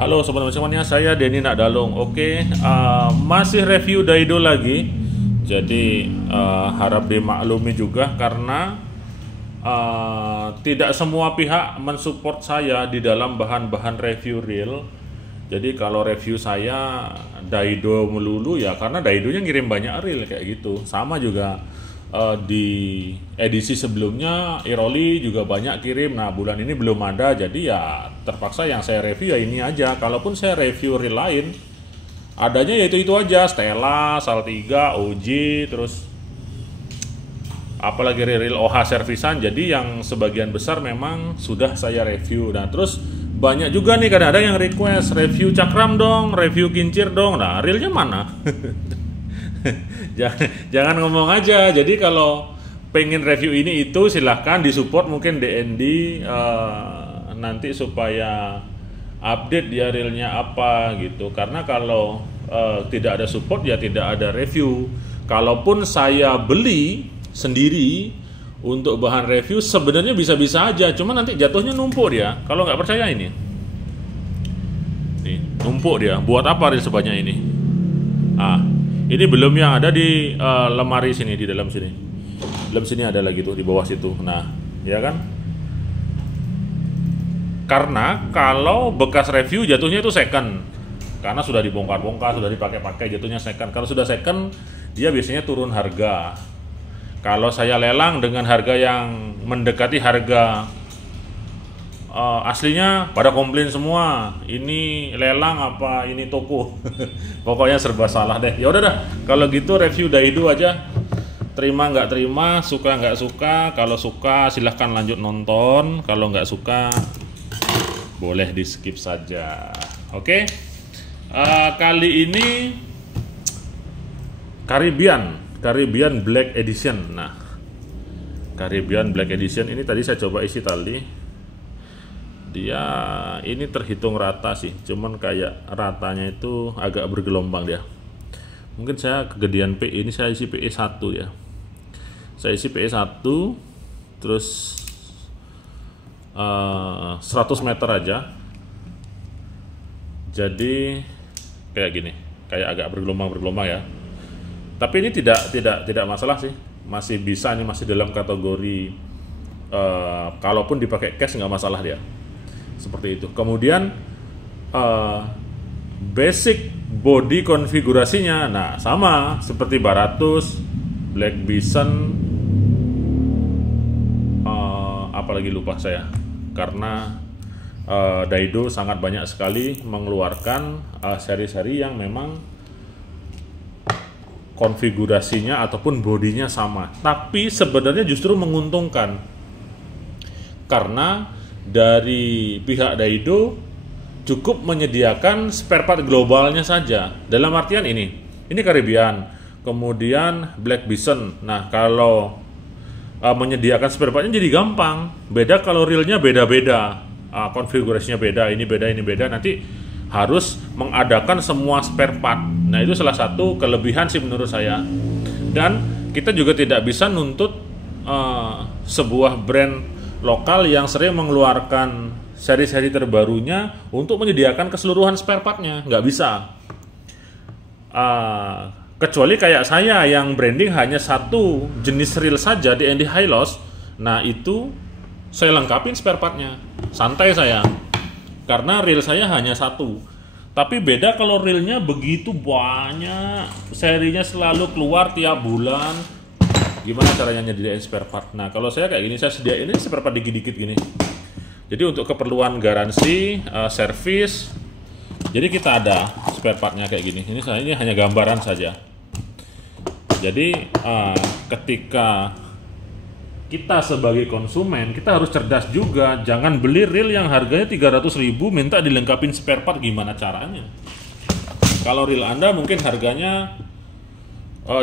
Halo sobat semuanya, saya Denny Nakdalung. Oke, masih review Daido lagi. Jadi harap dimaklumi juga karena tidak semua pihak mensupport saya di dalam bahan-bahan review reel. Jadi kalau review saya Daido melulu ya karena Daidonya ngirim banyak reel kayak gitu. Sama juga di edisi sebelumnya Iroli juga banyak kirim. Nah bulan ini belum ada, jadi ya terpaksa yang saya review ya ini aja. Kalaupun saya review reel lain adanya ya itu aja, Stella, Saltiga, OG, terus apalagi reel OH servisan. Jadi yang sebagian besar memang sudah saya review. Nah terus banyak juga nih kadang-kadang yang request review Cakram dong, review Kincir dong. Nah reelnya mana? Jangan ngomong aja. Jadi kalau pengen review ini itu silahkan disupport mungkin DND nanti supaya update dia realnya apa gitu. Karena kalau tidak ada support ya tidak ada review. Kalaupun saya beli sendiri untuk bahan review sebenarnya bisa-bisa aja, cuma nanti jatuhnya numpuk dia. Kalau nggak percaya ini nih, numpuk dia. Buat apa reel sebanyak ini? Ini belum yang ada di lemari sini, di dalam sini. Dalam sini ada lagi tuh di bawah situ. Nah, ya kan? Karena kalau bekas review jatuhnya itu second. Karena sudah dibongkar-bongkar, sudah dipakai-pakai, jatuhnya second. Kalau sudah second, dia biasanya turun harga. Kalau saya lelang dengan harga yang mendekati harga aslinya, pada komplain semua, ini lelang apa ini toko. Pokoknya serba salah deh. Ya udah dah, kalau gitu review Daido aja. Terima nggak terima, suka nggak suka. Kalau suka silahkan lanjut nonton, kalau nggak suka boleh di skip saja. Oke. Kali ini Caribbean Black Edition. Nah, Caribbean Black Edition ini tadi saya coba isi tali. Dia ini terhitung rata sih, cuman kayak ratanya itu agak bergelombang dia. Mungkin saya kegedean PE, ini saya isi PE 1 ya. Saya isi PE 1 terus 100 meter aja. Jadi kayak gini, kayak agak bergelombang ya. Tapi ini tidak masalah sih, masih bisa, ini masih dalam kategori kalaupun dipakai cash nggak masalah dia, seperti itu. Kemudian basic body konfigurasinya, nah sama seperti Baratus, Black Bison, apalagi lupa saya, karena Daido sangat banyak sekali mengeluarkan seri-seri yang memang konfigurasinya ataupun bodinya sama, tapi sebenarnya justru menguntungkan karena dari pihak Daido cukup menyediakan spare part globalnya saja. Dalam artian ini Caribbean, kemudian Black Bison. Nah kalau menyediakan spare partnya jadi gampang. Beda kalau reelnya beda-beda, konfigurasinya beda, ini beda, nanti harus mengadakan semua spare part. Nah itu salah satu kelebihan sih menurut saya. Dan kita juga tidak bisa nuntut sebuah brand lokal yang sering mengeluarkan seri-seri terbarunya untuk menyediakan keseluruhan spare partnya. Nggak bisa. Kecuali kayak saya yang branding hanya satu jenis reel saja, DND High Loss. Nah itu saya lengkapin spare partnya. Santai saya. Karena reel saya hanya satu. Tapi beda kalau reelnya begitu banyak, serinya selalu keluar tiap bulan. Gimana caranya nyediain spare part? Nah kalau saya kayak gini, saya sediain ini spare part dikit-dikit gini. Jadi untuk keperluan garansi, servis, jadi kita ada spare partnya kayak gini. Ini hanya gambaran saja. Jadi ketika kita sebagai konsumen, kita harus cerdas juga. Jangan beli reel yang harganya 300.000 minta dilengkapin spare part, gimana caranya? Kalau reel Anda mungkin harganya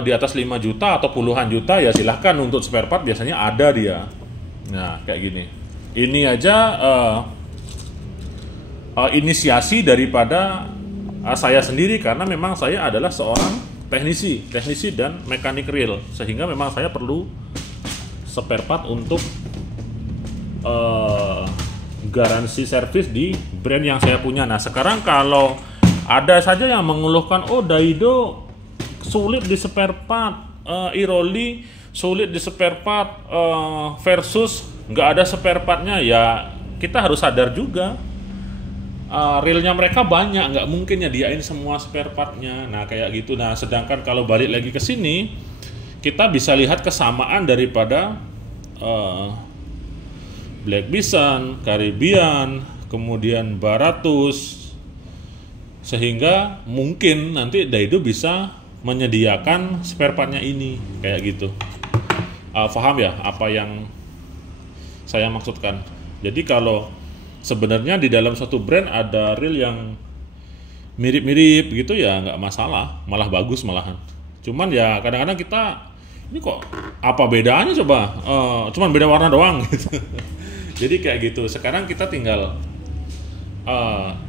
di atas 5 juta atau puluhan juta, ya silahkan untuk spare part biasanya ada dia. Nah kayak gini. Ini aja inisiasi daripada saya sendiri, karena memang saya adalah seorang teknisi dan mekanik reel, sehingga memang saya perlu spare part untuk garansi servis di brand yang saya punya. Nah sekarang kalau ada saja yang mengeluhkan, oh Daido sulit di spare part, Iroli sulit di spare part, versus nggak ada spare partnya, ya kita harus sadar juga realnya mereka banyak, nggak mungkin nyediain semua spare partnya. Nah kayak gitu. Nah sedangkan kalau balik lagi ke sini, kita bisa lihat kesamaan daripada Black Bison, Caribbean, kemudian Baratus, sehingga mungkin nanti Daido bisa menyediakan spare partnya ini, kayak gitu. Paham ya apa yang saya maksudkan? Jadi kalau sebenarnya di dalam satu brand ada reel yang mirip-mirip gitu ya nggak masalah, malah bagus malahan. Cuman ya kadang-kadang kita ini kok apa bedanya coba? Cuman beda warna doang gitu. Jadi kayak gitu. Sekarang kita tinggal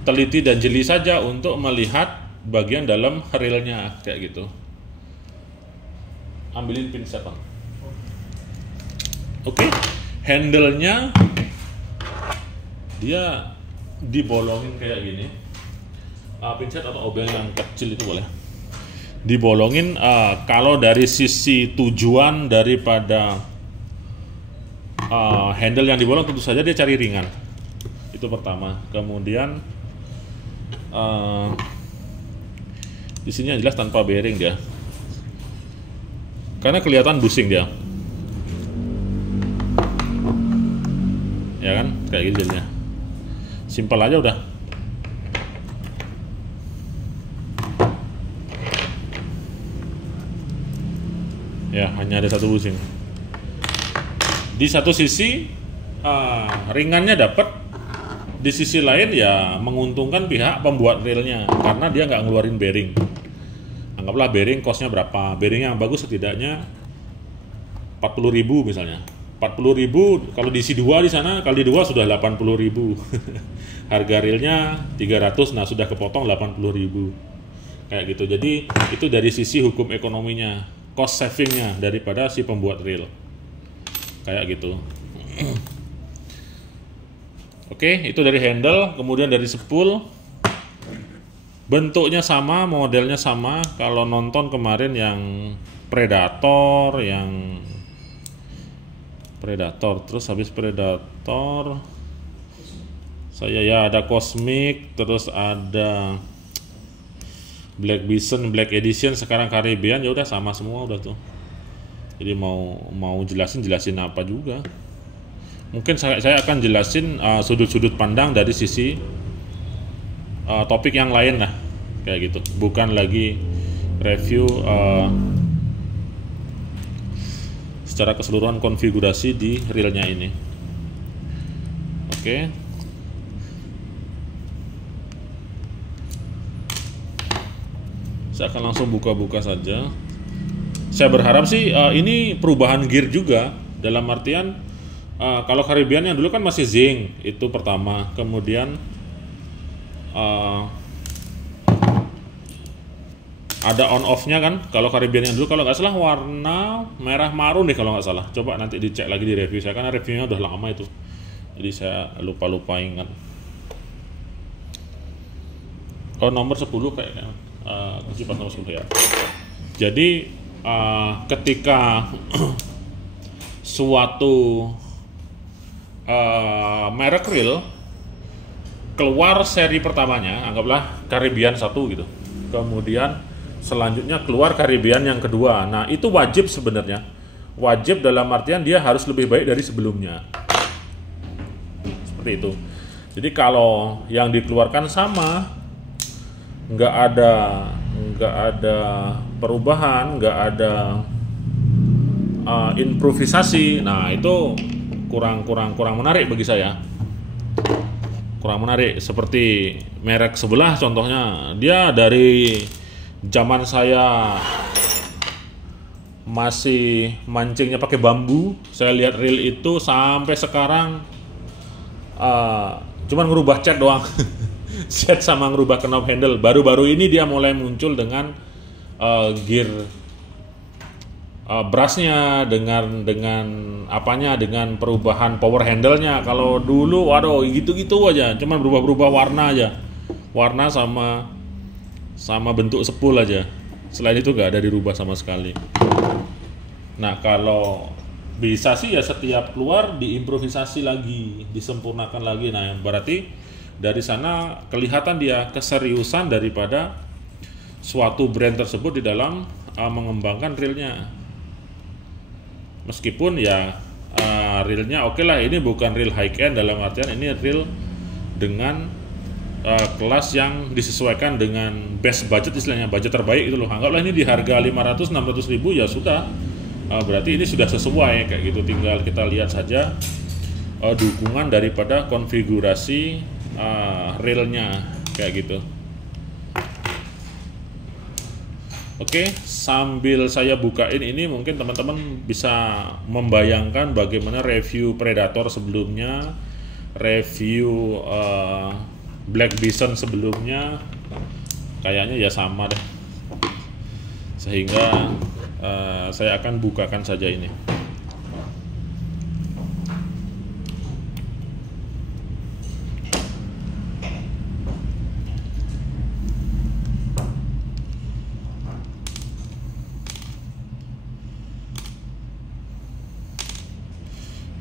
teliti dan jeli saja untuk melihat bagian dalam reelnya kayak gitu. Ambilin pinset Bang. Oke, handle-nya dia dibolongin kayak gini. Pinset atau obeng yang kecil itu boleh dibolongin. Kalau dari sisi tujuan daripada handle yang dibolong, tentu saja dia cari ringan, itu pertama. Kemudian di sini yang jelas tanpa bearing dia, karena kelihatan busing dia, ya kan, kayak gitu jadinya. Simpel aja udah. Ya, hanya ada satu busing. Di satu sisi ringannya dapat, di sisi lain ya menguntungkan pihak pembuat reelnya karena dia nggak ngeluarin bearing. Anggaplah bearing costnya berapa? Bearing yang bagus setidaknya 40.000 misalnya. 40.000 kalau diisi 2 di sana, kali 2 sudah 80.000. Harga realnya 300, nah sudah kepotong 80.000. Kayak gitu. Jadi itu dari sisi hukum ekonominya, cost savingnya daripada si pembuat reel. Kayak gitu. Oke, itu dari handle. Kemudian dari spool, bentuknya sama, modelnya sama. Kalau nonton kemarin yang Predator, terus habis Predator saya ya ada Cosmic, terus ada Black Bison, Black Edition, sekarang Caribbean, ya udah sama semua udah tuh. Jadi mau jelasin apa juga. Mungkin saya akan jelasin sudut-sudut pandang dari sisi topik yang lain lah, kayak gitu. Bukan lagi review secara keseluruhan konfigurasi di reelnya ini. Oke. Saya akan langsung buka-buka saja. Saya berharap sih ini perubahan gear juga, dalam artian kalau Caribbean yang dulu kan masih zinc, itu pertama. Kemudian ada on off-nya kan. Kalau Caribbean yang dulu kalau nggak salah warna merah marun deh kalau nggak salah. Coba nanti dicek lagi di review saya, karena reviewnya udah lama itu. Jadi saya lupa ingat. Oh, nomor 10 kayaknya. Pas nomor 10 ya. Jadi ketika suatu merek reel keluar seri pertamanya, anggaplah Caribbean 1 gitu. Kemudian selanjutnya keluar Caribbean yang kedua. Nah, itu wajib sebenarnya. Wajib dalam artian dia harus lebih baik dari sebelumnya. Seperti itu. Jadi kalau yang dikeluarkan sama, nggak ada perubahan, nggak ada improvisasi, nah itu kurang menarik bagi saya. Kurang menarik. Seperti merek sebelah contohnya, dia dari zaman saya masih mancingnya pakai bambu, saya lihat reel itu sampai sekarang cuman ngerubah cat doang. Set sama ngerubah knob handle. Baru-baru ini dia mulai muncul dengan gear brushnya, dengan apanya, dengan perubahan power handle-nya. Kalau dulu waduh gitu-gitu aja, cuman berubah-berubah warna aja, warna sama bentuk spool aja. Selain itu nggak ada dirubah sama sekali. Nah kalau bisa sih ya setiap keluar diimprovisasi lagi, disempurnakan lagi. Nah berarti dari sana kelihatan dia keseriusan daripada suatu brand tersebut di dalam mengembangkan reelnya. Meskipun ya reelnya oke lah, ini bukan reel high end, dalam artian ini reel dengan kelas yang disesuaikan dengan best budget, istilahnya budget terbaik itu loh. Anggaplah ini di harga 500-600 ribu ya sudah, berarti ini sudah sesuai kayak gitu. Tinggal kita lihat saja dukungan daripada konfigurasi reelnya kayak gitu. Oke, sambil saya bukain ini mungkin teman-teman bisa membayangkan bagaimana review Predator sebelumnya, review Black Bison sebelumnya, kayaknya ya sama deh. Sehingga saya akan bukakan saja ini.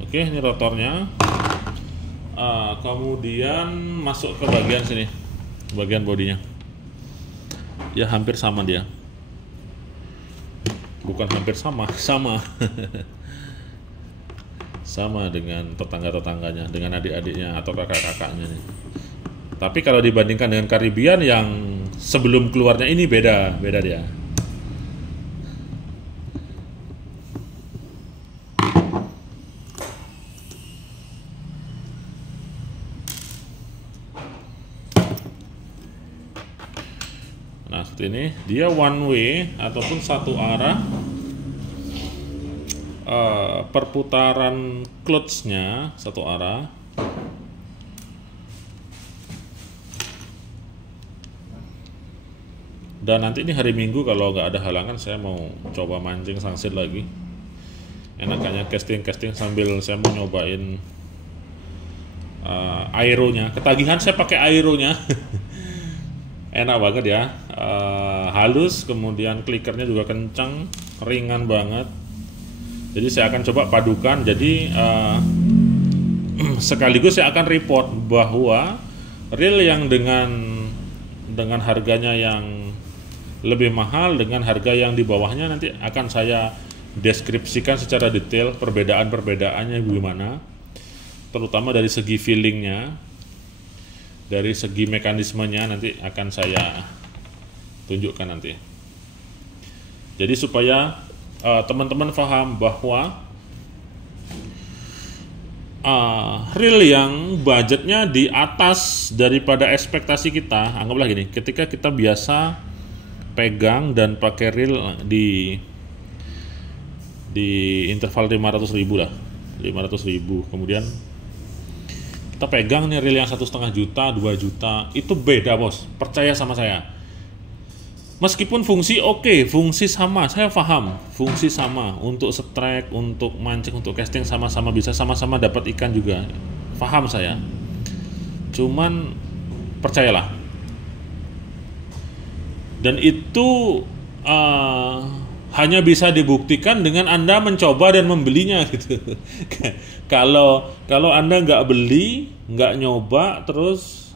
Oke, ini rotornya. Kemudian masuk ke bagian sini, bagian bodinya. Ya hampir sama dia. Bukan hampir sama, sama. Sama dengan tetangga-tetangganya, dengan adik-adiknya atau kakak-kakaknya nih. Tapi kalau dibandingkan dengan Caribbean yang sebelum keluarnya ini beda dia. Nah seperti ini, dia one way ataupun satu arah. Perputaran clutch-nya satu arah. Dan nanti ini hari Minggu kalau nggak ada halangan saya mau coba mancing sangsit lagi. Enakannya casting sambil saya mau nyobain aeronya. Ketagihan saya pakai aeronya. Enak banget ya, halus, kemudian klikernya juga kencang, ringan banget. Jadi saya akan coba padukan. Jadi sekaligus saya akan report bahwa reel yang dengan harganya yang lebih mahal dengan harga yang di bawahnya nanti akan saya deskripsikan secara detail perbedaan-perbedaannya gimana, terutama dari segi feelingnya. Dari segi mekanismenya nanti akan saya tunjukkan nanti. Jadi supaya teman-teman paham bahwa reel yang budgetnya di atas daripada ekspektasi kita, anggaplah gini, ketika kita biasa pegang dan pakai reel di interval 500.000 lah, 500.000, kemudian kita pegang nih reel yang 1,5 juta, 2 juta, itu beda bos, percaya sama saya. Meskipun fungsi oke, fungsi sama, saya paham, fungsi sama, untuk strike, untuk mancing, untuk casting sama-sama bisa, sama-sama dapat ikan juga, paham saya. Cuman percayalah, dan itu hanya bisa dibuktikan dengan Anda mencoba dan membelinya gitu. Kalau Anda nggak beli, nggak nyoba, terus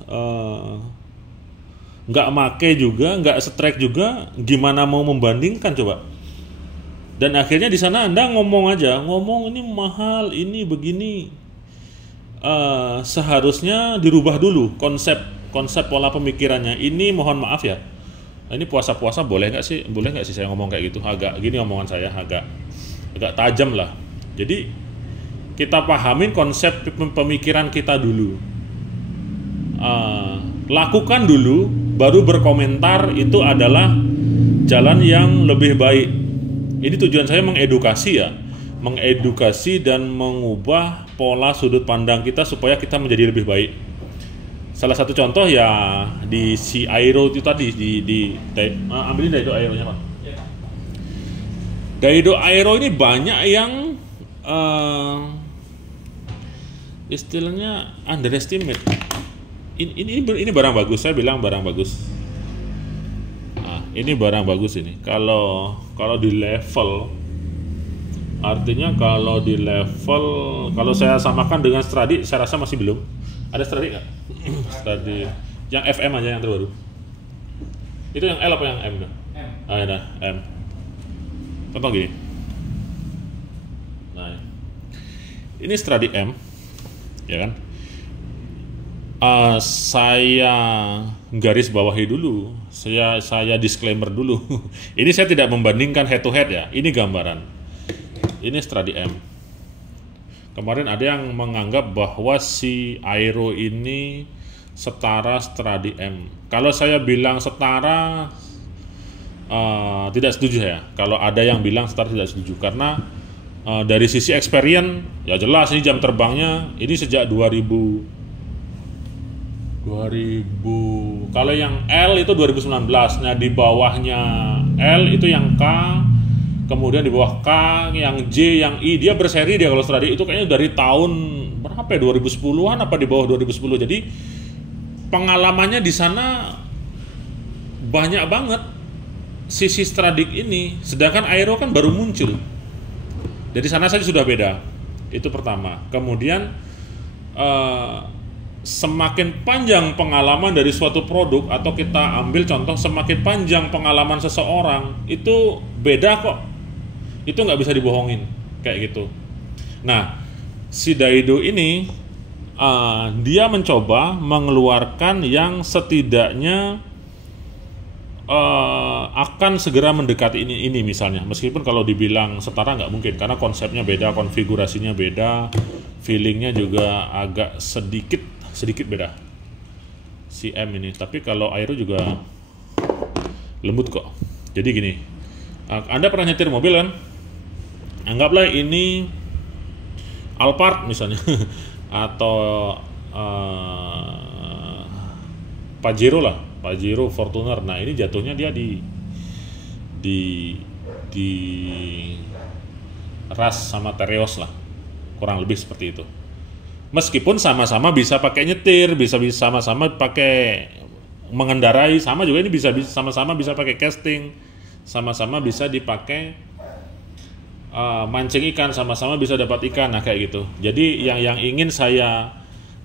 nggak make juga, nggak strike juga, gimana mau membandingkan coba? Dan akhirnya di sana Anda ngomong ini mahal, ini begini. Seharusnya dirubah dulu konsep pola pemikirannya. Ini mohon maaf ya. Ini puasa-puasa boleh nggak sih saya ngomong kayak gitu? Agak gini omongan saya, agak tajam lah. Jadi kita pahamin konsep pemikiran kita dulu. Lakukan dulu, baru berkomentar itu adalah jalan yang lebih baik. Ini tujuan saya mengedukasi ya, mengedukasi dan mengubah pola sudut pandang kita supaya kita menjadi lebih baik. Salah satu contoh ya di si aero itu tadi, ambilin deh itu aeronya Pak. Daido Aero ini banyak yang istilahnya underestimate. Ini barang bagus, saya bilang barang bagus. Nah, ini barang bagus ini. Kalau di level, artinya kalau di level, kalau saya samakan dengan Stradi, saya rasa masih belum. Ada Stradi nggak? Stradi yang FM aja yang terbaru. Itu yang L apa yang M? M. Ah, ya, M. Contoh gini. Nah, ini Stradi M, ya kan? Saya garis bawahi dulu, saya disclaimer dulu. Ini saya tidak membandingkan head to head ya. Ini gambaran. Ini Stradi M. Kemarin ada yang menganggap bahwa si Aero ini setara Stradi M. Kalau saya bilang setara, tidak setuju ya. Kalau ada yang bilang setara, tidak setuju karena dari sisi experience ya jelas ini jam terbangnya ini sejak 2000 kalau yang L itu 2019. Nah di bawahnya L itu yang K, kemudian di bawah K yang J, yang I, dia berseri dia kalau Stradi itu kayaknya dari tahun berapa ya, 2010-an apa di bawah 2010. Jadi pengalamannya di sana banyak banget sisi Stradic ini, sedangkan Aero kan baru muncul. Jadi sana saja sudah beda. Itu pertama. Kemudian semakin panjang pengalaman dari suatu produk, atau kita ambil contoh semakin panjang pengalaman seseorang, itu beda kok. Itu nggak bisa dibohongin kayak gitu. Nah, si Daido ini dia mencoba mengeluarkan yang setidaknya akan segera mendekati ini misalnya. Meskipun kalau dibilang setara nggak mungkin karena konsepnya beda, konfigurasinya beda, feelingnya juga agak sedikit beda si M ini. Tapi kalau Aero juga lembut kok. Jadi gini, Anda pernah nyetir mobil kan? Anggaplah ini Alphard misalnya atau Pajero lah, Pajero Fortuner. Nah ini jatuhnya dia di ras sama Terios lah, kurang lebih seperti itu. Meskipun sama-sama bisa pakai nyetir, bisa sama-sama pakai mengendarai, sama juga ini bisa sama-sama bisa pakai casting, sama-sama bisa dipakai mancing ikan, sama-sama bisa dapat ikan. Nah kayak gitu. Jadi yang ingin saya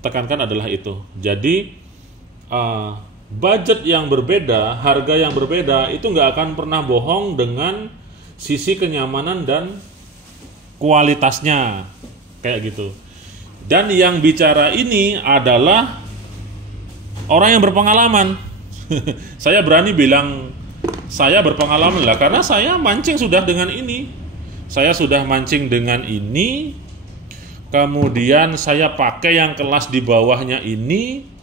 tekankan adalah itu. Jadi budget yang berbeda, harga yang berbeda itu nggak akan pernah bohong dengan sisi kenyamanan dan kualitasnya kayak gitu. Dan yang bicara ini adalah orang yang berpengalaman. Saya berani bilang saya berpengalaman lah karena saya mancing sudah dengan ini. Saya sudah mancing dengan ini. Kemudian saya pakai yang kelas di bawahnya ini.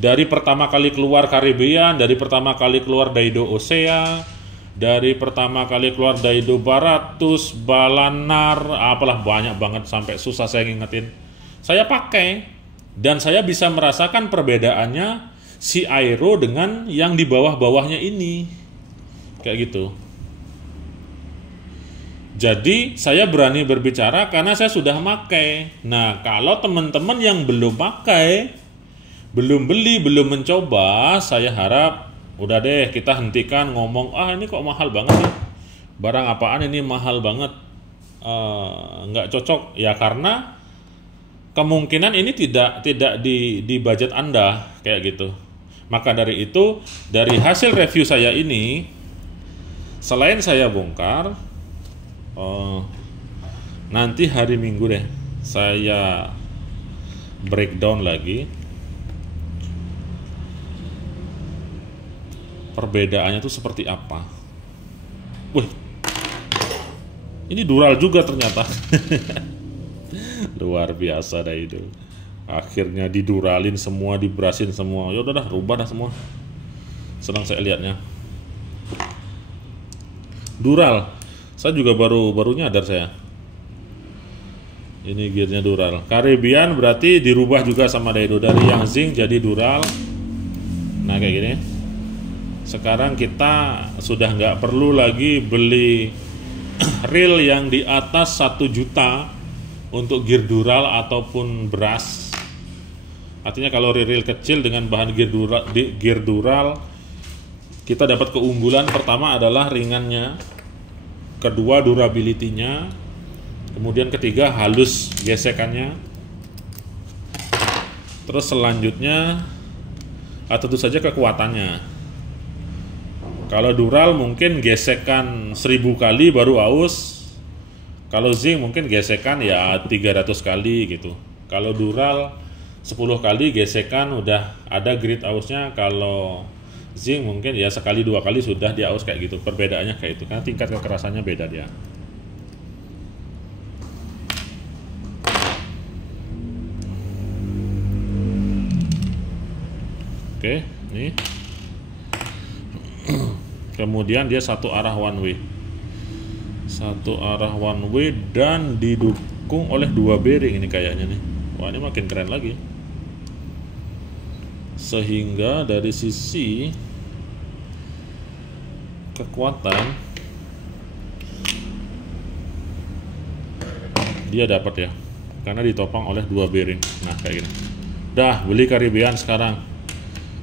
Dari pertama kali keluar Caribbean, dari pertama kali keluar Daido Osea, dari pertama kali keluar Daido Baratus, Balanar, apalah banyak banget sampai susah saya ngingetin. Saya pakai dan saya bisa merasakan perbedaannya si Aero dengan yang di bawah-bawahnya ini. Kayak gitu. Jadi saya berani berbicara karena saya sudah pakai. Nah, kalau teman-teman yang belum pakai, belum beli, belum mencoba, saya harap udah deh kita hentikan ngomong ini kok mahal banget ya, barang apaan ini mahal banget, nggak cocok ya, karena kemungkinan ini tidak di budget Anda kayak gitu. Maka dari itu, dari hasil review saya ini, selain saya bongkar, nanti hari Minggu deh saya breakdown lagi perbedaannya tuh seperti apa. Wih, ini dural juga ternyata. Luar biasa dah itu. Akhirnya diduralin semua, diberasin semua. Ya udah dah, rubah dah semua. Senang saya lihatnya. Dural. Saya juga baru nyadar saya. Ini gearnya dural. Caribbean berarti dirubah juga sama Daido, dari yang zinc jadi dural. Nah kayak gini. Sekarang kita sudah nggak perlu lagi beli reel yang di atas 1 juta untuk gear dural ataupun brush. Artinya kalau reel kecil dengan bahan gear dural, kita dapat keunggulan pertama adalah ringannya, kedua durability-nya, kemudian ketiga halus gesekannya. Terus selanjutnya tentu saja kekuatannya. Kalau dural mungkin gesekan 1000 kali baru aus. Kalau zinc mungkin gesekan ya 300 kali gitu. Kalau dural 10 kali gesekan udah ada grit ausnya. Kalau zinc mungkin ya sekali 2 kali sudah dia aus kayak gitu. Perbedaannya kayak itu karena tingkat kekerasannya beda dia. Oke, nih. Kemudian dia satu arah one way dan didukung oleh 2 bearing ini kayaknya nih. Wah, ini makin keren lagi. Sehingga dari sisi kekuatan dia dapat ya, karena ditopang oleh 2 bearing. Nah, kayak gini. Dah, beli Caribbean sekarang.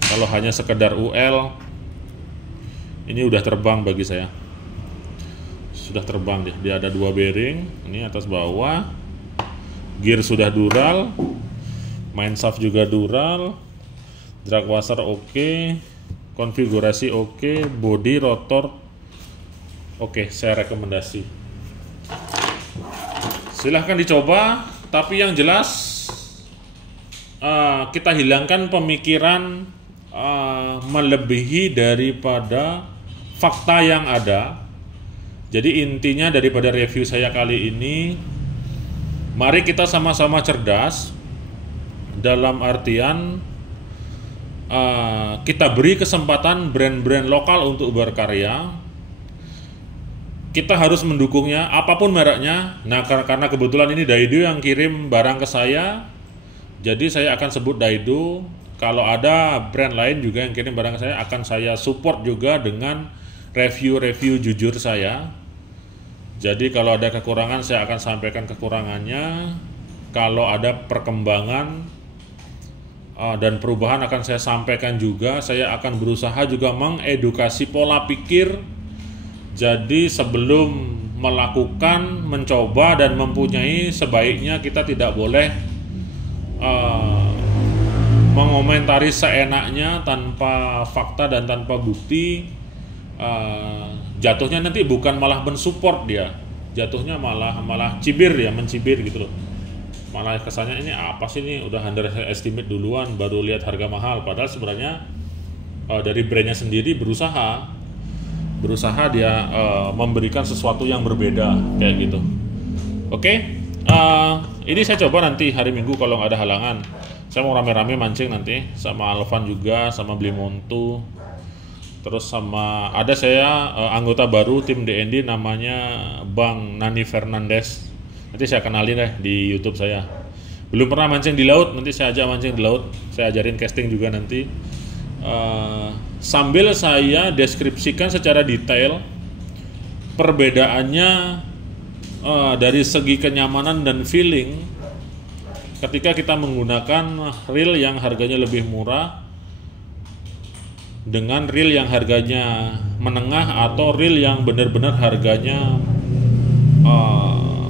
Kalau hanya sekedar UL, ini udah terbang bagi saya. Sudah terbang deh. Dia ada 2 bearing, ini atas bawah. Gear sudah dural, main shaft juga dural, drag washer oke, konfigurasi oke, body rotor oke. Saya rekomendasi. Silahkan dicoba, tapi yang jelas kita hilangkan pemikiran melebihi daripada fakta yang ada. Jadi intinya daripada review saya kali ini, mari kita sama-sama cerdas dalam artian kita beri kesempatan brand-brand lokal untuk berkarya. Kita harus mendukungnya apapun mereknya. Nah, karena kebetulan ini Daido yang kirim barang ke saya, jadi saya akan sebut Daido. Kalau ada brand lain juga yang kirim barang ke saya, akan saya support juga dengan review-review jujur saya. Jadi kalau ada kekurangan saya akan sampaikan kekurangannya. Kalau ada perkembangan dan perubahan akan saya sampaikan juga. Saya akan berusaha juga mengedukasi pola pikir. Jadi sebelum melakukan, mencoba dan mempunyai, sebaiknya kita tidak boleh mengomentari seenaknya tanpa fakta dan tanpa bukti. Jatuhnya nanti bukan malah mensupport dia, jatuhnya malah cibir ya, mencibir gitu loh. Malah kesannya ini apa sih, ini udah underestimate duluan baru lihat harga mahal, padahal sebenarnya dari brandnya sendiri berusaha dia memberikan sesuatu yang berbeda kayak gitu. Oke. Ini saya coba nanti hari Minggu kalau nggak ada halangan. Saya mau rame-rame mancing nanti sama Alvan juga, sama Blimontu. Terus sama ada saya anggota baru tim DND namanya Bang Nani Fernandez. Nanti saya kenalin deh di YouTube saya. Belum pernah mancing di laut, nanti saya ajak mancing di laut. Saya ajarin casting juga nanti. Sambil saya deskripsikan secara detail perbedaannya dari segi kenyamanan dan feeling ketika kita menggunakan reel yang harganya lebih murah dengan reel yang harganya menengah atau reel yang benar-benar harganya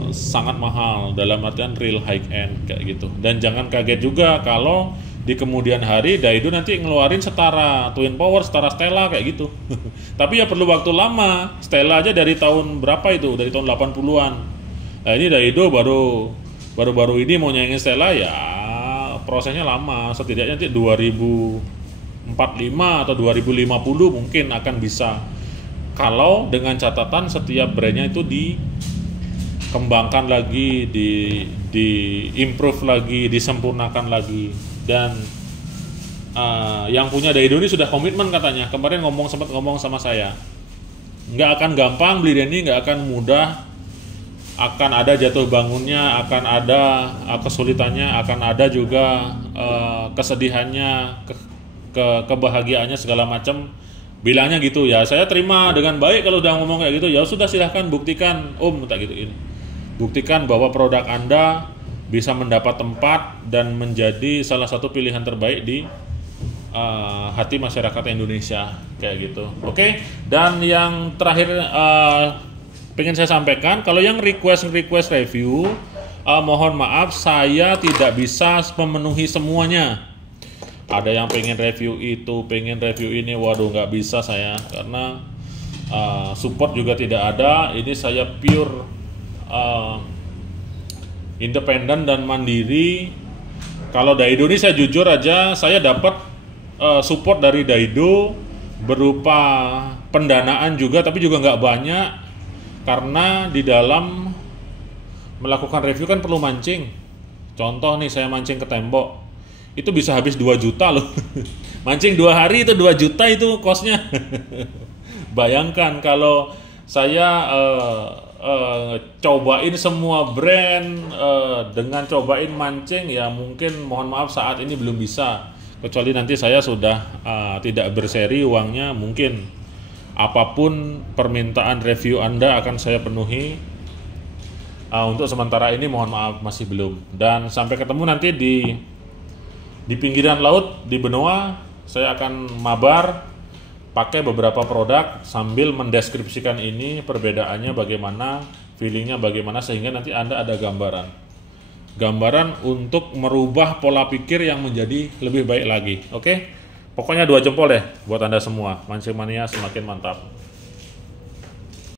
sangat mahal, dalam artian reel high end kayak gitu. Dan jangan kaget juga kalau di kemudian hari Daido nanti ngeluarin setara Twin Power, setara Stella kayak gitu. Tapi ya perlu waktu lama. Stella aja dari tahun berapa itu? Dari tahun 80-an. Nah, ini Daido baru ini mau nyaingin Stella, ya prosesnya lama. Setidaknya nanti 2045 atau 2050 mungkin akan bisa. Kalau dengan catatan setiap brandnya itu dikembangkan lagi, di improve lagi, disempurnakan lagi. Dan yang punya Daido ini sudah komitmen katanya. Kemarin sempat ngomong sama saya, nggak akan gampang beli Denny, nggak akan mudah, akan ada jatuh bangunnya, akan ada kesulitannya, akan ada juga kesedihannya, kebahagiaannya segala macam. Bilangnya gitu ya, saya terima dengan baik kalau udah ngomong kayak gitu. Ya sudah, silahkan buktikan Om, tak gitu ini. Buktikan bahwa produk Anda bisa mendapat tempat dan menjadi salah satu pilihan terbaik di hati masyarakat Indonesia kayak gitu. Oke. Dan yang terakhir pengen saya sampaikan, kalau yang request review, mohon maaf saya tidak bisa memenuhi semuanya. Ada yang pengen review itu, pengen review ini, waduh nggak bisa saya karena support juga tidak ada. Ini saya pure independen dan mandiri. Kalau Daido ini saya jujur aja, saya dapat support dari Daido berupa pendanaan juga, tapi juga nggak banyak karena di dalam melakukan review kan perlu mancing. Contoh nih, saya mancing ke tembok itu bisa habis 2 juta loh. Mancing 2 hari itu 2 juta itu kosnya. Bayangkan kalau saya cobain semua brand dengan cobain mancing, ya mungkin mohon maaf saat ini belum bisa. Kecuali nanti saya sudah tidak berseri uangnya, mungkin apapun permintaan review Anda akan saya penuhi. Untuk sementara ini mohon maaf masih belum. Dan sampai ketemu nanti di pinggiran laut di benua, saya akan mabar pakai beberapa produk sambil mendeskripsikan ini perbedaannya bagaimana, feelingnya bagaimana, sehingga nanti Anda ada gambaran untuk merubah pola pikir yang menjadi lebih baik lagi. Oke? Pokoknya 2 jempol deh buat Anda semua. Mancing Mania semakin mantap.